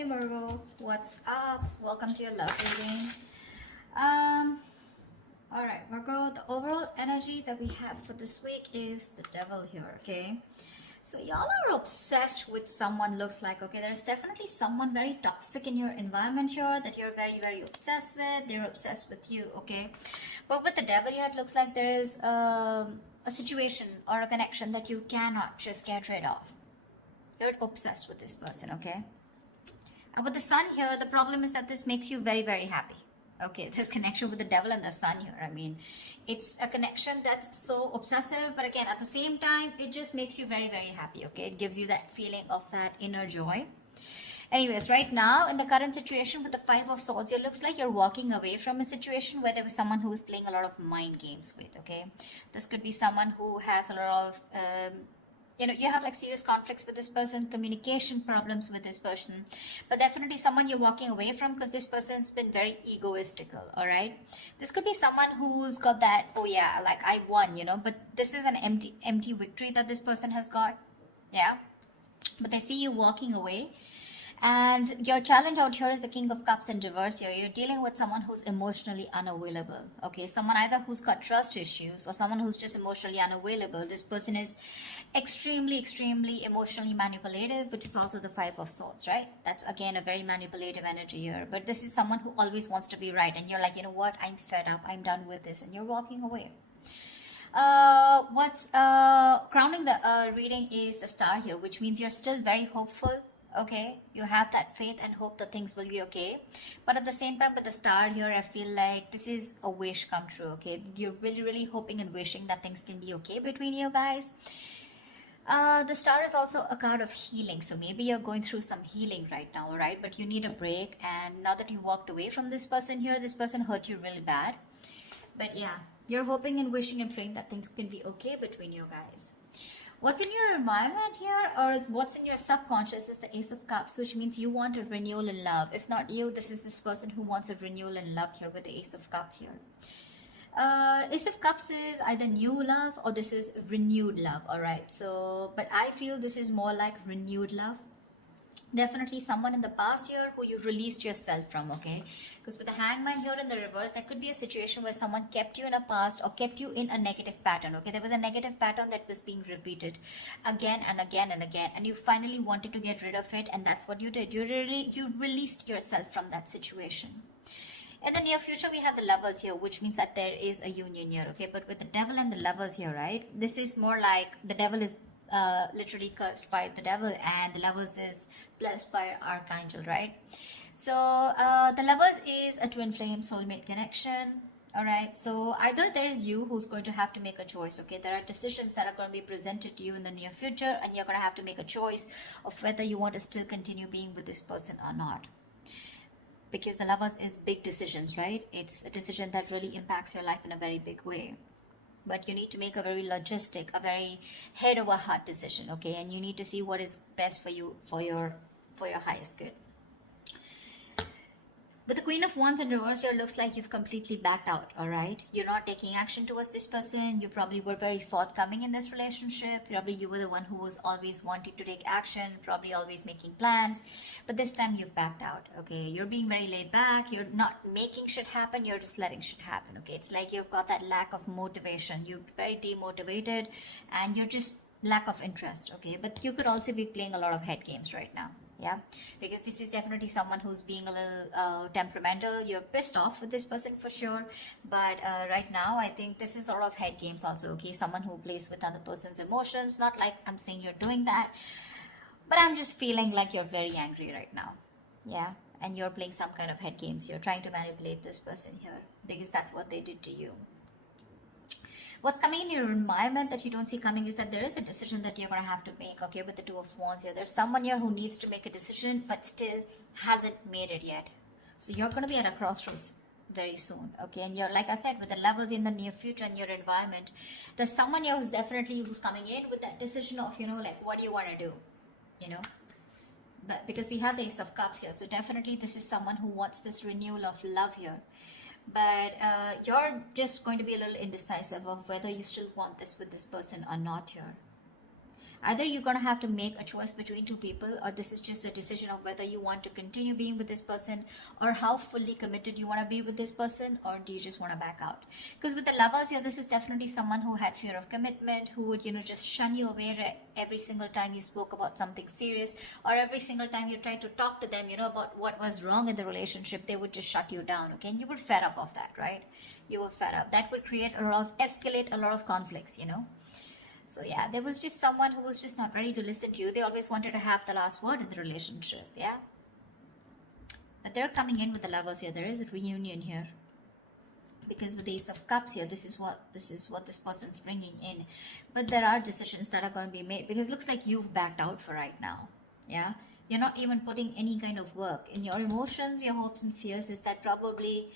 Hey Virgo, what's up? Welcome to your love reading. Um, all right, Virgo, the overall energy that we have for this week is the devil here, okay? So y'all are obsessed with someone, looks like, okay? There's definitely someone very toxic in your environment here that you're very, very obsessed with. They're obsessed with you, okay? But with the devil here, it looks like there is a situation or a connection that you cannot just get rid of. You're obsessed with this person, okay? And with the sun here, the problem is that this makes you very, very happy. Okay, this connection with the devil and the sun here. I mean, it's a connection that's so obsessive, but again, at the same time, it just makes you very, very happy. Okay, it gives you that feeling of that inner joy. Anyways, right now, in the current situation with the Five of Swords, it looks like you're walking away from a situation where there was someone who was playing a lot of mind games with, okay? This could be someone who has a lot of... you have like serious conflicts with this person, communication problems with this person, but definitely someone you're walking away from because this person's been very egoistical. All right, this could be someone who's got that, oh yeah, like I won, but this is an empty victory that this person has got. Yeah, but they see you walking away. And your challenge out here is the King of Cups in reverse here. You're dealing with someone who's emotionally unavailable. Okay, someone either who's got trust issues or someone who's just emotionally unavailable. This person is extremely emotionally manipulative, which is also the Five of Swords, right? That's again a very manipulative energy here. But this is someone who always wants to be right. And you're like, you know what? I'm fed up. I'm done with this. And you're walking away. What's crowning the reading is the Star here, which means you're still very hopeful. Okay, you have that faith and hope that things will be okay, but at the same time with the Star here, I feel like this is a wish come true. Okay, you're really hoping and wishing that things can be okay between you guys. The Star is also a card of healing, so maybe you're going through some healing right now, all right? But you need a break, and now that you walked away from this person here, this person hurt you really bad. But yeah, you're hoping and wishing and praying that things can be okay between you guys. What's in your environment here, or what's in your subconscious, is the Ace of Cups, which means you want a renewal in love. If not you, this is this person who wants a renewal in love here with the Ace of Cups here. Ace of Cups is either new love or this is renewed love, all right? So, but I feel this is more like renewed love. Definitely someone in the past year who you released yourself from, okay? Because with the Hangman here in the reverse, that could be a situation where someone kept you in a past or kept you in a negative pattern, okay? There was a negative pattern that was being repeated again and again and again, and you finally wanted to get rid of it, and that's what you did. You released yourself from that situation. In the near future, we have the Lovers here, which means that there is a union here, okay? But with the Devil and the Lovers here, right? This is more like the Devil is literally cursed by the devil and the Lovers is blessed by Archangel, right? So the Lovers is a twin flame soulmate connection. All right, so either there is you who's going to have to make a choice. Okay, there are decisions that are going to be presented to you in the near future, and you're going to have to make a choice of whether you want to still continue being with this person or not. Because the Lovers is big decisions, right? It's a decision that really impacts your life in a very big way. But you need to make a very logistic, a very head over heart decision, okay? And you need to see what is best for you, for your highest good. With the Queen of Wands in reverse here, looks like you've completely backed out, all right? You're not taking action towards this person. You probably were very forthcoming in this relationship. Probably you were the one who was always wanting to take action, probably always making plans. But this time you've backed out, okay? You're being very laid back. You're not making shit happen. You're just letting shit happen, okay? It's like you've got that lack of motivation. You're very demotivated and you're just lack of interest, okay? But you could also be playing a lot of head games right now. Yeah, because this is definitely someone who's being a little temperamental. You're pissed off with this person for sure, but right now I think this is a lot of head games also, okay? Someone who plays with other person's emotions. Not like I'm saying you're doing that, but I'm just feeling like you're very angry right now. Yeah, and you're playing some kind of head games. You're trying to manipulate this person here because that's what they did to you. What's coming in your environment that you don't see coming is that there is a decision that you're going to have to make, okay, with the Two of Wands here. There's someone here who needs to make a decision but still hasn't made it yet. So you're going to be at a crossroads very soon, okay? And you're, like I said, with the Lovers in the near future in your environment, there's someone here who's coming in with that decision of, like, what do you want to do, But because we have the Ace of Cups here, so definitely this is someone who wants this renewal of love here. But you're just going to be a little indecisive of whether you still want this with this person or not here. Either you're going to have to make a choice between two people, or this is just a decision of whether you want to continue being with this person, or how fully committed you want to be with this person, or do you just want to back out? Because with the Lovers here, this is definitely someone who had fear of commitment, who would, just shun you away every single time you spoke about something serious, or every single time you tried to talk to them, about what was wrong in the relationship. They would just shut you down, okay? And you were fed up of that, right? You were fed up. That would create escalate a lot of conflicts, So yeah, there was just someone who was just not ready to listen to you. They always wanted to have the last word in the relationship, yeah? But they're coming in with the Lovers here. There is a reunion here. Because with the Ace of Cups here, this is what this person's bringing in. But there are decisions that are going to be made, because it looks like you've backed out for right now, yeah? You're not even putting any kind of work in your emotions, your hopes and fears. Is that probably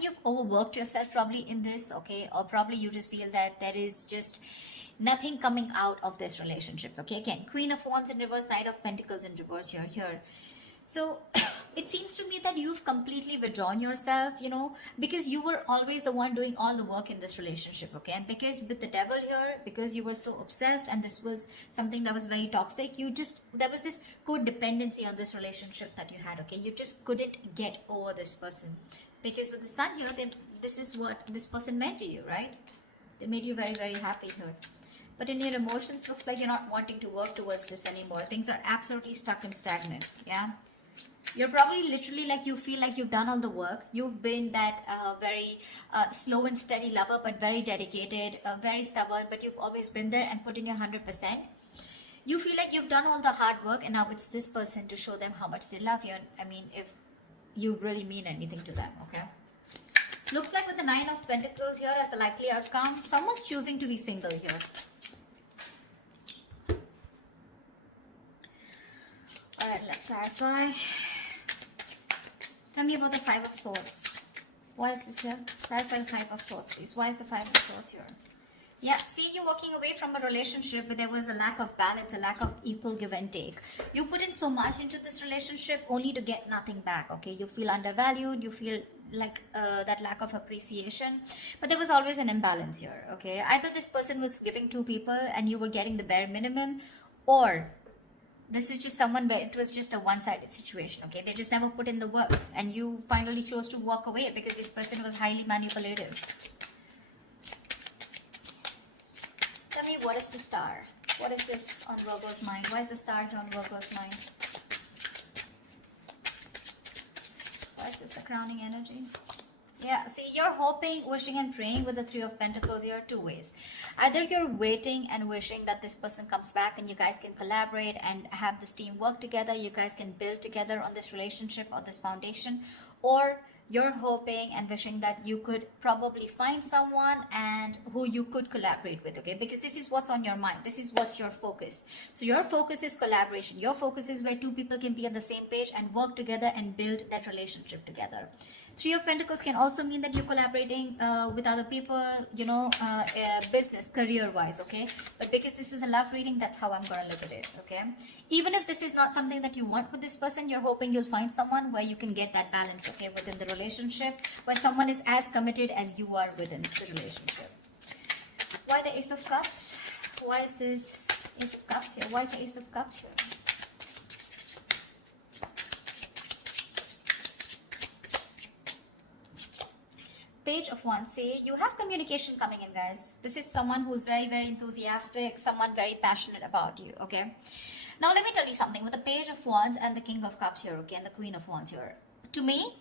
you've overworked yourself probably in this, okay? Or probably you just feel that there is just nothing coming out of this relationship, okay? Again, Queen of Wands in reverse, Knight of Pentacles in reverse here. So it seems to me that you've completely withdrawn yourself, because you were always the one doing all the work in this relationship, okay? And because with the Devil here, because you were so obsessed and this was something that was very toxic, there was this codependency on this relationship that you had, okay? You just couldn't get over this person. Because with the Sun here, this is what this person meant to you, right? They made you very, very happy here. But in your emotions, looks like you're not wanting to work towards this anymore. Things are absolutely stuck and stagnant, yeah? You're probably literally like, you feel like you've done all the work. You've been that very slow and steady lover, but very dedicated, very stubborn, but you've always been there and put in your 100%. You feel like you've done all the hard work, and now it's this person to show them how much they love you. And if you really mean anything to them, okay? Looks like with the Nine of Pentacles here as the likely outcome, someone's choosing to be single here. Alright, let's clarify. Tell me about the Five of Swords. Why is this here? Clarify the Five of Swords, please. Why is the Five of Swords here? Yeah, see, you're walking away from a relationship where there was a lack of balance, a lack of equal give and take. You put in so much into this relationship only to get nothing back, okay? You feel undervalued, you feel like that lack of appreciation. But there was always an imbalance here, okay? Either this person was giving to people and you were getting the bare minimum, or this is just someone where it was just a one-sided situation, okay? They just never put in the work, and you finally chose to walk away because this person was highly manipulative. Tell me, what is the Star? What is this on Virgo's mind? Why is the Star on Virgo's mind? Why is this the crowning energy? Yeah, see, you're hoping, wishing and praying with the Three of Pentacles here two ways. Either you're waiting and wishing that this person comes back and you guys can collaborate and have this team work together. You guys can build together on this relationship or this foundation. Or you're hoping and wishing that you could probably find someone and who you could collaborate with, okay? Because this is what's on your mind. This is what's your focus. So your focus is collaboration. Your focus is where two people can be on the same page and work together and build that relationship together. Three of Pentacles can also mean that you're collaborating with other people, business, career-wise, okay? But because this is a love reading, that's how I'm going to look at it, okay? Even if this is not something that you want with this person, you're hoping you'll find someone where you can get that balance, okay, within the relationship, where someone is as committed as you are within the relationship. Why the Ace of Cups? Why is this Ace of Cups here? Why is the Ace of Cups here? Page of Wands. Say you have communication coming in, guys. This is someone who's very, very enthusiastic, someone very passionate about you, okay? Now let me tell you something. With the Page of Wands and the King of Cups here, okay, and the Queen of Wands here, to me,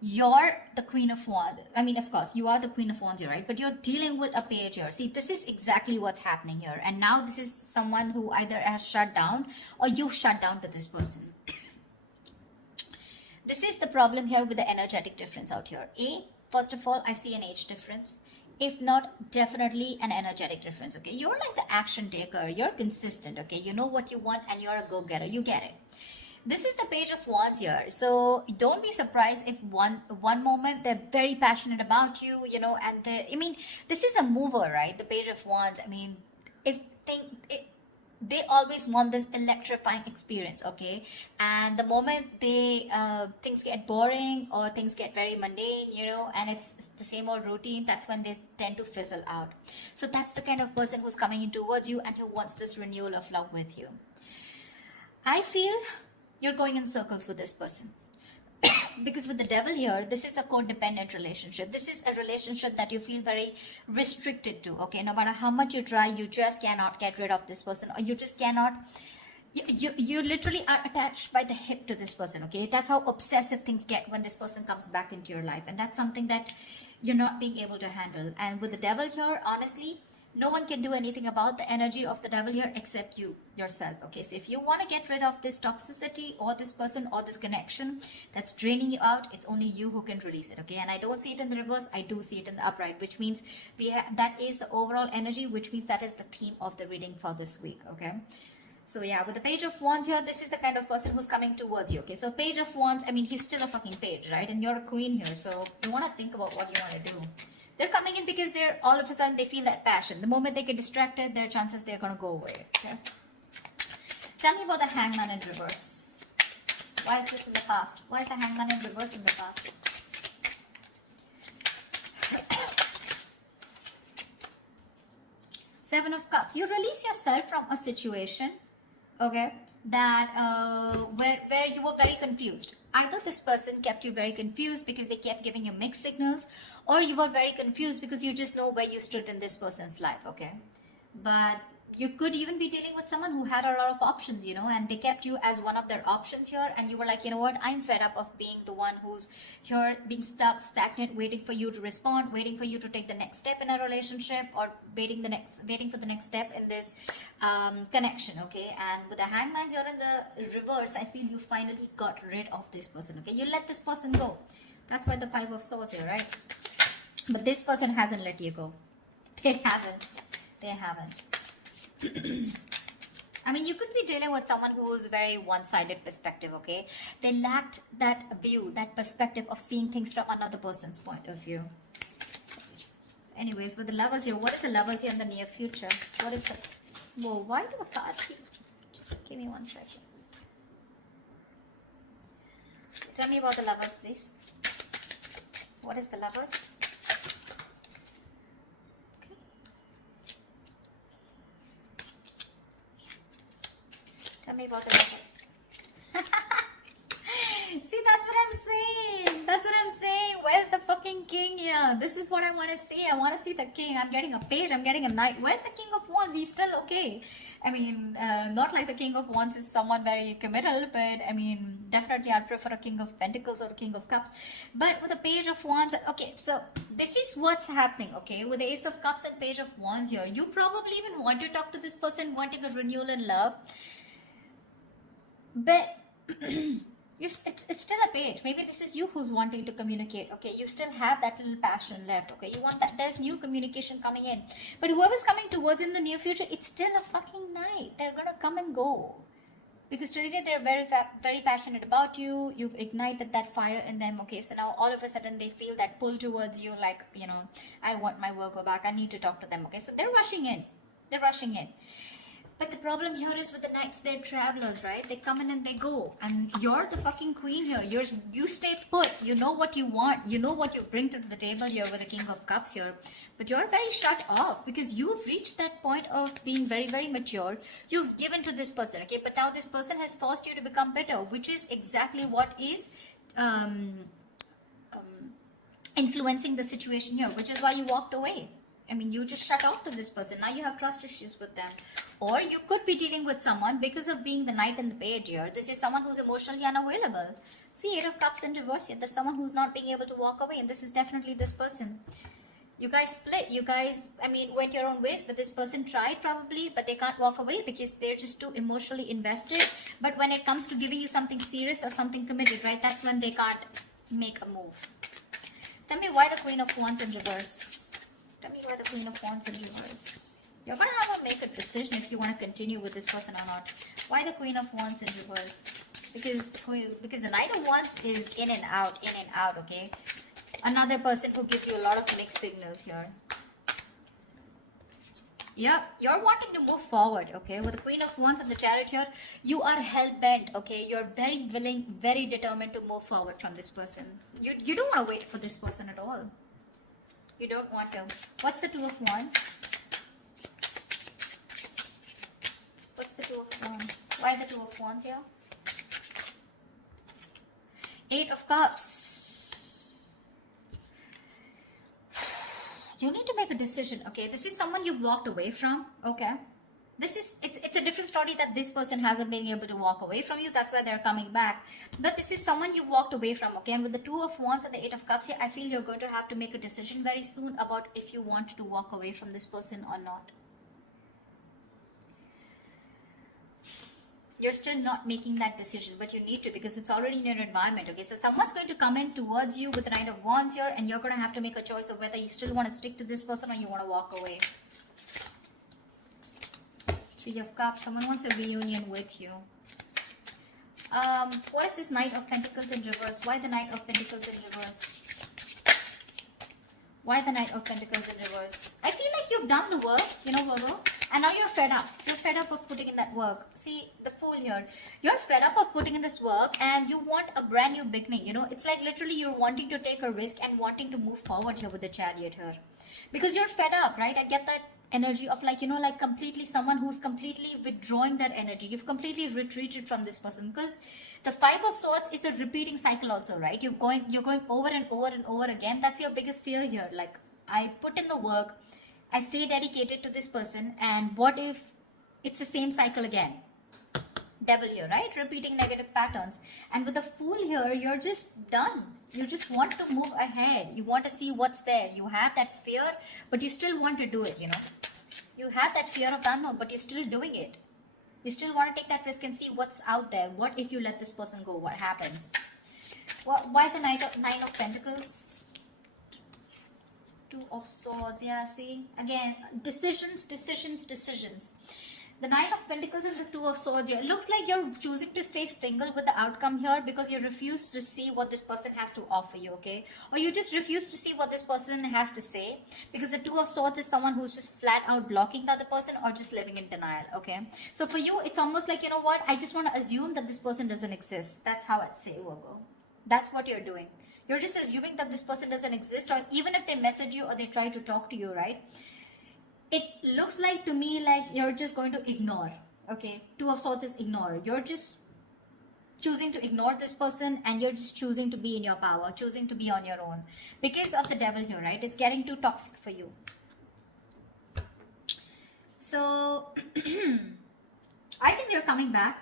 you're the Queen of Wands. I mean, of course, you are the Queen of Wands here, right? But you're dealing with a page here. See, this is exactly what's happening here. And now this is someone who either has shut down or you've shut down to this person. This is the problem here with the energetic difference out here. First of all, I see an age difference. If not, definitely an energetic difference, okay? You're like the action taker. You're consistent, okay? You know what you want and you're a go-getter. You get it. This is the Page of Wands here. So don't be surprised if one moment they're very passionate about you, and this is a mover, right? The Page of Wands. I mean, they always want this electrifying experience, okay? And the moment they things get boring or things get very mundane, you know, and it's the same old routine, that's when they tend to fizzle out. So that's the kind of person who's coming in towards you and who wants this renewal of love with you. I feel you're going in circles with this person. Because with the devil here, this is a codependent relationship. This is a relationship that you feel very restricted to, okay? No matter how much you try, you just cannot get rid of this person, or you just cannot, you literally are attached by the hip to this person, okay? That's how obsessive things get when this person comes back into your life, and that's something that you're not being able to handle. And with the devil here, honestly, no one can do anything about the energy of the devil here except you yourself, okay? So if you want to get rid of this toxicity or this person or this connection that's draining you out, it's only you who can release it, okay? And I don't see it in the reverse, I do see it in the upright, which means that is the overall energy, which means that is the theme of the reading for this week, okay? So yeah, with the Page of Wands here, this is the kind of person who's coming towards you, okay? So Page of Wands, I mean, he's still a fucking page, right? And you're a queen here, so you want to think about what you want to do. They're coming in because they're all of a sudden they feel that passion. The moment they get distracted, their chances they're going to go away. Okay? Tell me about the Hangman in reverse. Why is this in the past? Why is the Hangman in reverse in the past? Seven of Cups. You release yourself from a situation, okay, that where you were very confused. Either this person kept you very confused because they kept giving you mixed signals, or you were very confused because you just know where you stood in this person's life, okay? But you could even be dealing with someone who had a lot of options, you know, and they kept you as one of their options here, and you were like, you know what, I'm fed up of being the one who's here being stuck, stagnant, waiting for you to respond, waiting for you to take the next step in a relationship, or waiting for the next step in this connection, okay? And with the Hangman here in the reverse, I feel you finally got rid of this person, okay? You let this person go. That's why the Five of Swords here, right? But this person hasn't let you go. They haven't. I mean, you could be dealing with someone who is very one-sided perspective, okay? They lacked that view, that perspective of seeing things from another person's point of view. Anyways, with the Lovers here, what is the Lovers here in the near future? What is the... Whoa, why do the cards keep... Just give me 1 second. Tell me about the Lovers, please. What is the Lovers? Tell me about the Lover. See, that's what I'm saying. That's what I'm saying. Where's the fucking king here? This is what I want to see. I want to see the king. I'm getting a page. I'm getting a knight. Where's the King of Wands? He's still okay. I mean, not like the King of Wands is someone very committal, but I mean, definitely I'd prefer a King of Pentacles or a King of Cups. But with the Page of Wands, okay, so this is what's happening, okay? With the Ace of Cups and Page of Wands here, you probably even want to talk to this person, wanting a renewal in love. But it's still a page. Maybe this is you who's wanting to communicate, okay? You still have that little passion left, okay? You want that, there's new communication coming in. But whoever's coming towards in the near future, it's still a fucking night. They're gonna come and go. Because today they're very passionate about you. You've ignited that fire in them, okay? So now all of a sudden they feel that pull towards you, like, you know, I want my Virgo back. I need to talk to them, okay? So they're rushing in. They're rushing in. But the problem here is with the knights, they're travelers, right? They come in and they go. And you're the fucking queen here. You stay put. You know what you want. You know what you bring to the table here with the King of Cups here. But you're very shut off because you've reached that point of being very, very mature. You've given to this person, okay? But now this person has forced you to become bitter, which is exactly what is influencing the situation here, which is why you walked away. I mean, you just shut off to this person. Now you have trust issues with them. Or you could be dealing with someone because of being the knight and the page here. This is someone who's emotionally unavailable. See, Eight of Cups in reverse here. There's someone who's not being able to walk away. And this is definitely this person. You guys split. You guys, I mean, went your own ways. But this person tried probably. But they can't walk away because they're just too emotionally invested. But when it comes to giving you something serious or something committed, right? That's when they can't make a move. Tell me why the Queen of Wands in reverse. Tell me why the Queen of Wands in reverse. You're going to have to make a decision if you want to continue with this person or not. Why the Queen of Wands in reverse? Because the Knight of Wands is in and out, okay? Another person who gives you a lot of mixed signals here. Yeah, you're wanting to move forward, okay? With the Queen of Wands and the Chariot here, you are hell-bent, okay? You're very willing, very determined to move forward from this person. You don't want to wait for this person at all. You don't want to. What's the Two of Wands? What's the Two of Wands? Why the Two of Wands here? Eight of Cups. You need to make a decision, okay? This is someone you've walked away from, okay? It's a different story that this person hasn't been able to walk away from you. That's why they're coming back. But this is someone you walked away from, okay? And with the Two of Wands and the Eight of Cups here, I feel you're going to have to make a decision very soon about if you want to walk away from this person or not. You're still not making that decision, but you need to, because it's already in your environment, okay? So someone's going to come in towards you with the Knight of Wands here, and you're going to have to make a choice of whether you still want to stick to this person or you want to walk away. Three of Cups. Someone wants a reunion with you. What is this Knight of Pentacles in reverse? Why the Knight of Pentacles in reverse? Why the Knight of Pentacles in reverse? I feel like you've done the work, you know, Virgo. And now you're fed up. You're fed up of putting in that work. See, the Fool here. You're fed up of putting in this work and you want a brand new beginning. You know, it's like literally you're wanting to take a risk and wanting to move forward here with the Chariot here. Because you're fed up, right? I get that energy of like, you know, like completely someone who's completely withdrawing their energy. You've completely retreated from this person because the Five of Swords is a repeating cycle also, right? You're going over and over and over again. That's your biggest fear here. Like, I put in the work, I stay dedicated to this person, and what if it's the same cycle again? Devil here, right? Repeating negative patterns. And with the Fool here, you're just done. You just want to move ahead. You want to see what's there. You have that fear, but you still want to do it, you know. You have that fear of the unknown, but you're still doing it. You still want to take that risk and see what's out there. What if you let this person go? What happens? Why the Nine of Pentacles? Two of Swords. Yeah, see? Again, decisions. The Nine of Pentacles and the Two of Swords here. It looks like you're choosing to stay single with the outcome here because you refuse to see what this person has to offer you, okay? Or you just refuse to see what this person has to say because the Two of Swords is someone who's just flat out blocking the other person or just living in denial, okay? So for you, it's almost like, you know what? I just want to assume that this person doesn't exist. That's how I'd say, Virgo. That's what you're doing. You're just assuming that this person doesn't exist, or even if they message you or they try to talk to you, right? It looks like to me like you're just going to ignore, okay? Two of Swords is ignore. You're just choosing to ignore this person and you're just choosing to be in your power, choosing to be on your own. Because of the Devil here, right? It's getting too toxic for you. So, I think they're coming back.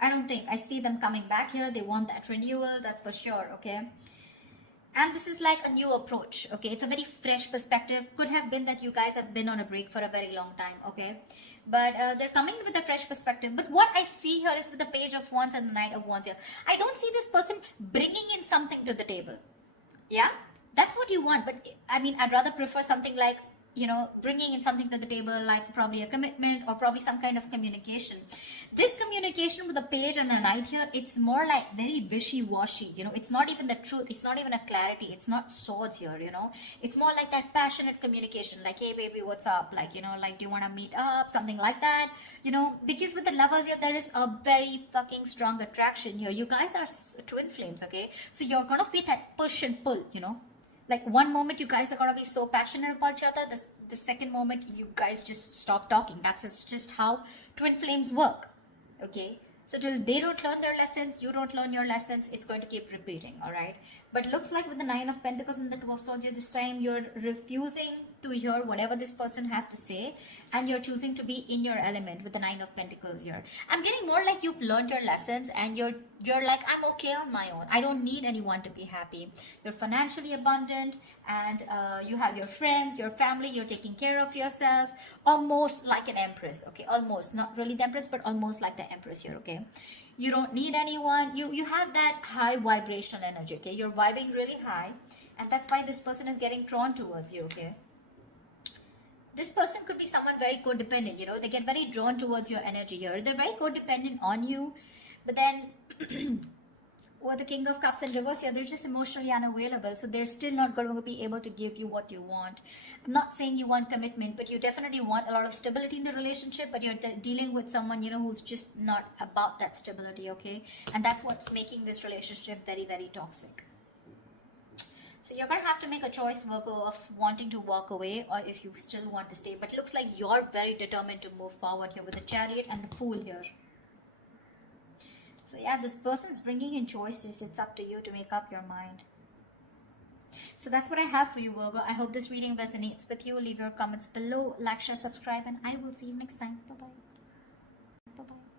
I see them coming back here. They want that renewal, that's for sure, okay? And this is like a new approach, okay? It's a very fresh perspective. Could have been that you guys have been on a break for a very long time, okay? But they're coming with a fresh perspective. But what I see here is with the Page of Wands and the Knight of Wands here, I don't see this person bringing in something to the table. Yeah? That's what you want. But I mean, I'd rather prefer something like, you know, bringing in something to the table, like probably a commitment or probably some kind of communication. This communication with the Page and the Knight here, it's more like very wishy-washy, you know. It's not even the truth. It's not even a clarity. It's not swords here, you know. It's more like that passionate communication, like, hey baby, what's up? Like, you know, like, do you want to meet up? Something like that, you know. Because with the Lovers here, there is a very fucking strong attraction here. You guys are twin flames, okay? So you're gonna feel that push and pull, you know. Like, one moment you guys are going to be so passionate about each other, the second moment you guys just stop talking. That's just how twin flames work, okay? So till they don't learn their lessons, you don't learn your lessons, it's going to keep repeating, all right? But looks like with the Nine of Pentacles and the Two of Swords, this time you're refusing to hear whatever this person has to say, and you're choosing to be in your element with the Nine of Pentacles here. I'm getting more like you've learned your lessons and you're like, I'm okay on my own. I don't need anyone to be happy. You're financially abundant and you have your friends, your family, you're taking care of yourself, almost like an empress, okay? Almost, not really the empress, but almost like the empress here, okay? You don't need anyone. You have that high vibrational energy, okay? You're vibing really high, and that's why this person is getting drawn towards you, okay? This person could be someone very codependent, you know. They get very drawn towards your energy here. They're very codependent on you, but then Or the King of Cups in reverse here, they're just emotionally unavailable. So they're still not going to be able to give you what you want. I'm not saying you want commitment, but you definitely want a lot of stability in the relationship, but you're dealing with someone, you know, who's just not about that stability, okay? And that's what's making this relationship very, very toxic. So you're going to have to make a choice, Virgo, of wanting to walk away or if you still want to stay. But it looks like you're very determined to move forward here with the Chariot and the Fool here. So yeah, this person's bringing in choices. It's up to you to make up your mind. So that's what I have for you, Virgo. I hope this reading resonates with you. Leave your comments below, like, share, subscribe, and I will see you next time. Bye-bye. Bye-bye.